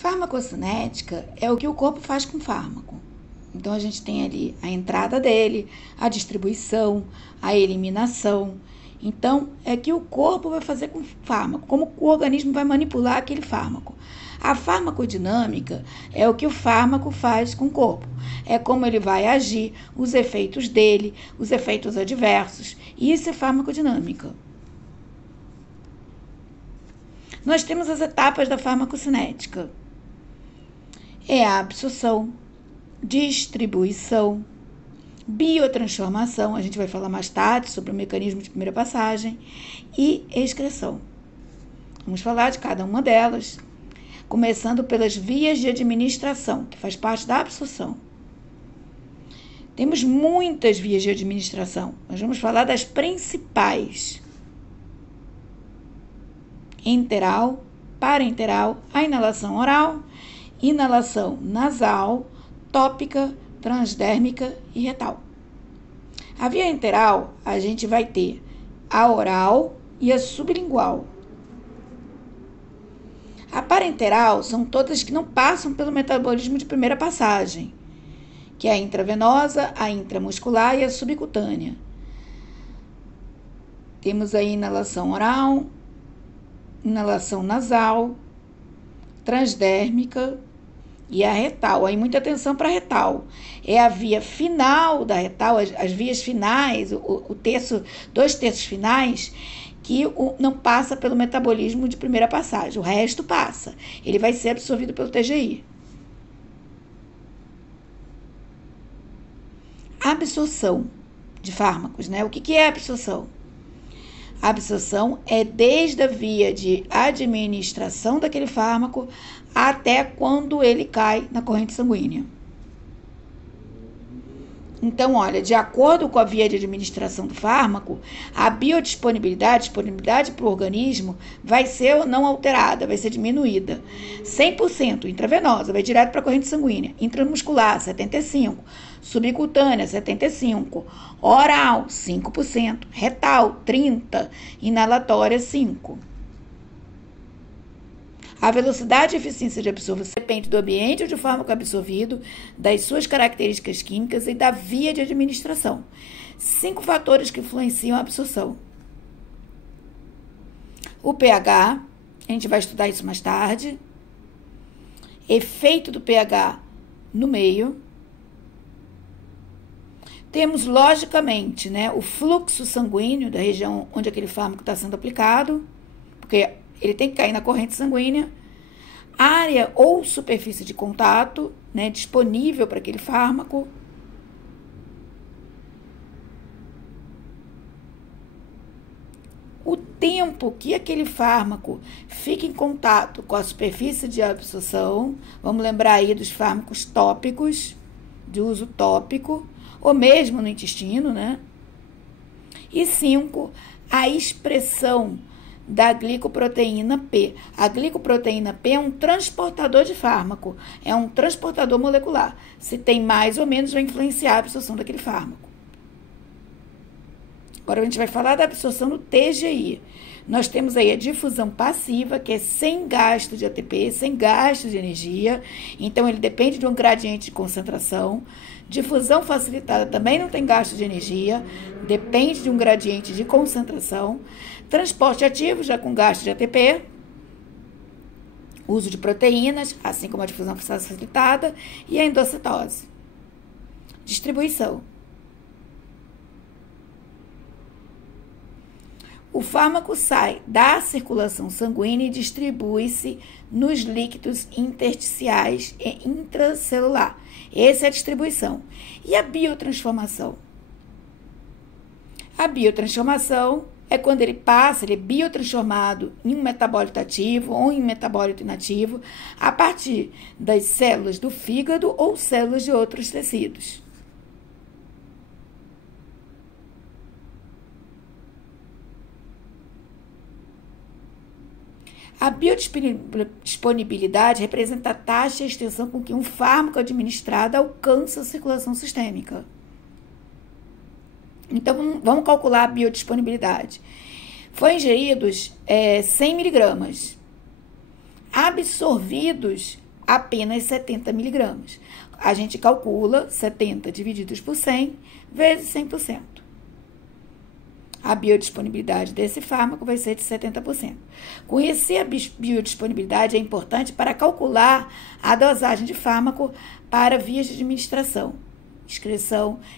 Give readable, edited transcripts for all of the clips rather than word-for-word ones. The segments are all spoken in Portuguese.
Farmacocinética é o que o corpo faz com o fármaco. Então, a gente tem ali a entrada dele, a distribuição, a eliminação. Então, é que o corpo vai fazer com o fármaco, como o organismo vai manipular aquele fármaco. A farmacodinâmica é o que o fármaco faz com o corpo. É como ele vai agir, os efeitos dele, os efeitos adversos. Isso é farmacodinâmica. Nós temos as etapas da farmacocinética. É a absorção, distribuição, biotransformação, a gente vai falar mais tarde sobre o mecanismo de primeira passagem, e excreção. Vamos falar de cada uma delas, começando pelas vias de administração, que faz parte da absorção. Temos muitas vias de administração, nós vamos falar das principais. Enteral, parenteral, a inalação oral, inalação nasal, tópica, transdérmica e retal. A via enteral, a gente vai ter a oral e a sublingual. A parenteral são todas que não passam pelo metabolismo de primeira passagem, que é a intravenosa, a intramuscular e a subcutânea. Temos a inalação oral, inalação nasal, transdérmica e a retal. Aí muita atenção para a retal. É a via final da retal, as vias finais, dois terços finais, que não passa pelo metabolismo de primeira passagem. O resto passa. Ele vai ser absorvido pelo TGI. Absorção de fármacos, né? O que é absorção? A absorção é desde a via de administração daquele fármaco até quando ele cai na corrente sanguínea. Então, olha, de acordo com a via de administração do fármaco, a biodisponibilidade para o organismo vai ser não alterada, vai ser diminuída. 100% intravenosa, vai direto para a corrente sanguínea. Intramuscular, 75%. Subcutânea, 75%. Oral, 5%. Retal, 30%. Inalatória, 5%. A velocidade e eficiência de absorção depende do ambiente onde o fármaco é absorvido, das suas características químicas e da via de administração. 5 fatores que influenciam a absorção. O pH, a gente vai estudar isso mais tarde. Efeito do pH no meio. Temos, logicamente, né, o fluxo sanguíneo da região onde aquele fármaco está sendo aplicado, porque ele tem que cair na corrente sanguínea, área ou superfície de contato, né, disponível para aquele fármaco. O tempo que aquele fármaco fica em contato com a superfície de absorção, vamos lembrar aí dos fármacos tópicos, de uso tópico, ou mesmo no intestino, né? E 5, a expressão da glicoproteína P. A glicoproteína P é um transportador de fármaco, é um transportador molecular. Se tem mais ou menos, vai influenciar a absorção daquele fármaco. Agora a gente vai falar da absorção do TGI. Nós temos aí a difusão passiva, que é sem gasto de ATP, sem gasto de energia. Então, ele depende de um gradiente de concentração. Difusão facilitada também não tem gasto de energia, depende de um gradiente de concentração. Transporte ativo, já com gasto de ATP. Uso de proteínas, assim como a difusão facilitada. E a endocitose. Distribuição. O fármaco sai da circulação sanguínea e distribui-se nos líquidos intersticiais e intracelular. Essa é a distribuição. E a biotransformação? A biotransformação é quando ele é biotransformado em um metabólito ativo ou em um metabólito inativo a partir das células do fígado ou células de outros tecidos. A biodisponibilidade representa a taxa e a extensão com que um fármaco administrado alcança a circulação sistêmica. Então, vamos calcular a biodisponibilidade. Foi ingeridos 100 miligramas. Absorvidos apenas 70 miligramas. A gente calcula 70 divididos por 100 vezes 100%. A biodisponibilidade desse fármaco vai ser de 70%. Conhecer a biodisponibilidade é importante para calcular a dosagem de fármaco para vias de administração.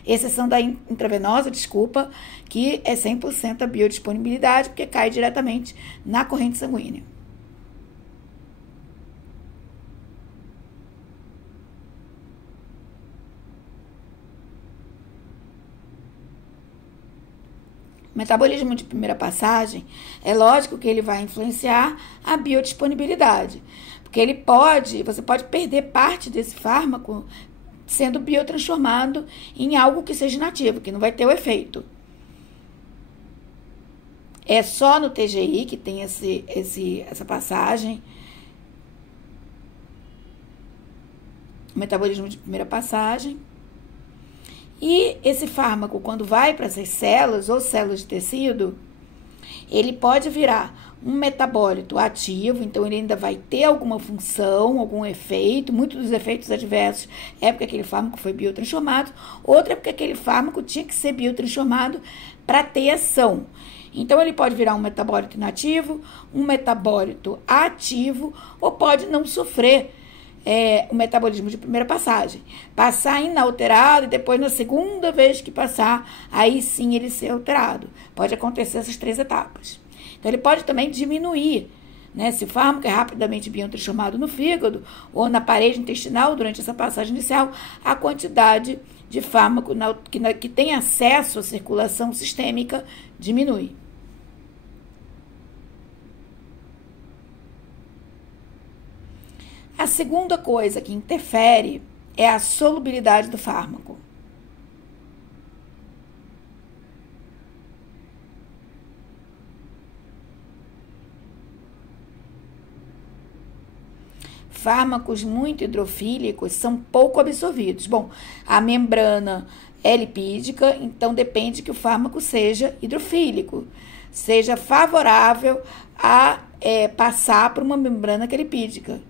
Exceção da intravenosa, que é 100% a biodisponibilidade, porque cai diretamente na corrente sanguínea. O metabolismo de primeira passagem, é lógico que ele vai influenciar a biodisponibilidade, porque você pode perder parte desse fármaco sendo biotransformado em algo que seja inativo, que não vai ter o efeito. É só no TGI que tem essa passagem. O metabolismo de primeira passagem. E esse fármaco, quando vai para essas células ou células de tecido, ele pode virar um metabólito ativo, então ele ainda vai ter alguma função, algum efeito. Muitos dos efeitos adversos é porque aquele fármaco foi biotransformado, outra é porque aquele fármaco tinha que ser biotransformado para ter ação. Então, ele pode virar um metabólito inativo, um metabólito ativo, ou pode não sofrer o metabolismo de primeira passagem. Passar inalterado e depois, na segunda vez que passar, aí sim ele ser alterado. Pode acontecer essas 3 etapas. Então, ele pode também diminuir, né? Se o fármaco é rapidamente biotransformado no fígado ou na parede intestinal durante essa passagem inicial, a quantidade de fármaco que tem acesso à circulação sistêmica diminui. A segunda coisa que interfere é a solubilidade do fármaco. Fármacos muito hidrofílicos são pouco absorvidos. Bom, a membrana é lipídica, então depende que o fármaco seja hidrofílico, seja favorável a passar por uma membrana que é lipídica.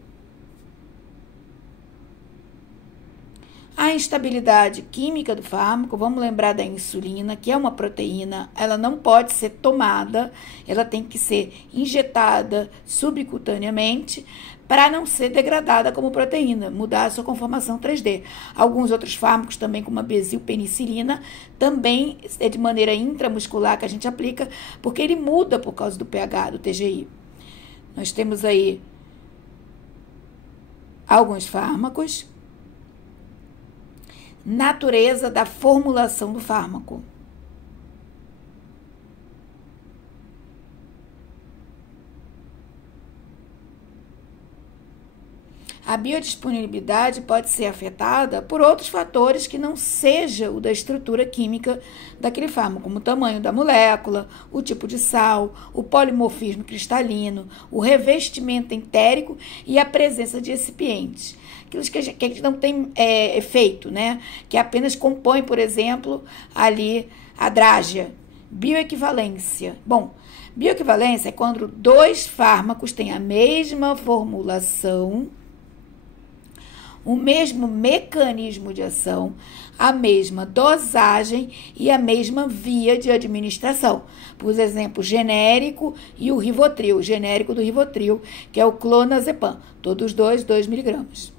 A instabilidade química do fármaco, vamos lembrar da insulina, que é uma proteína, ela não pode ser tomada, ela tem que ser injetada subcutaneamente para não ser degradada como proteína, mudar a sua conformação 3D. Alguns outros fármacos também, como a besilpenicilina, também é de maneira intramuscular que a gente aplica, porque ele muda por causa do pH, do TGI. Nós temos aí alguns fármacos. Natureza da formulação do fármaco. A biodisponibilidade pode ser afetada por outros fatores que não seja o da estrutura química daquele fármaco, como o tamanho da molécula, o tipo de sal, o polimorfismo cristalino, o revestimento entérico e a presença de recipientes. Aqueles que a gente não tem efeito, né? Que apenas compõe, por exemplo, ali a drágia. Bioequivalência. Bom, bioequivalência é quando 2 fármacos têm a mesma formulação, o mesmo mecanismo de ação, a mesma dosagem e a mesma via de administração. Por exemplo, o genérico e o Rivotril. O genérico do Rivotril, que é o clonazepam. Todos 2 miligramas.